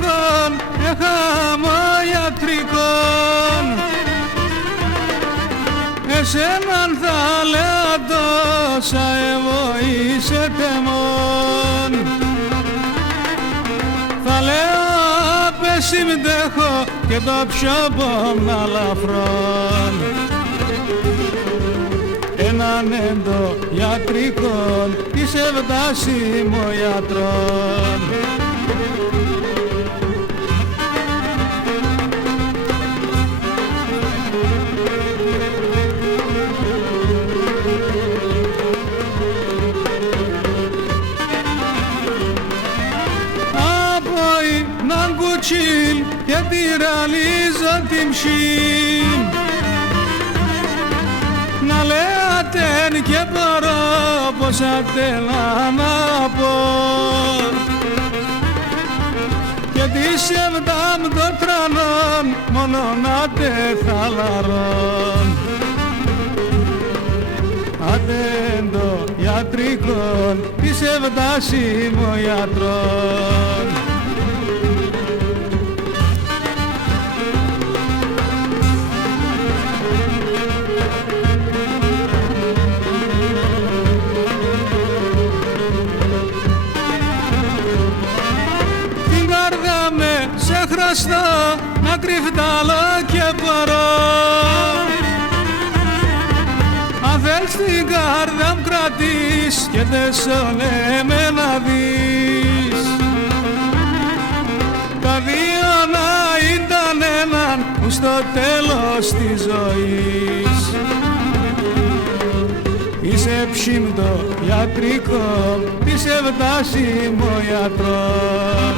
ιατρικών, ιατρικών. Εσέναν θα λέω τόσα εβοήσετε μόν. Θα λέω πες συμμετέχω και το πιο πομναλαφρόν. Έναν εντοιατρικών της ευδάσιμο γιατρών. Και τυραλίζω την ψή να λέατεν και μπορώ πως αντέλα να πω και τις εβδάμ των τρανών μόνο να τε θαλαρών. Ατέντο ιατρικών της ευδάσιμο γιατρών. Χρωστώ να κρυφτάλω και μπορώ. Αν θέλεις την κάρδα μου κρατείς και δεν σωνέμαι να δεις. Τα δύο να ήταν έναν που στο τέλος της ζωής. Είσαι ψύμτο ιατρικό της ευδάσιμο γιατρών.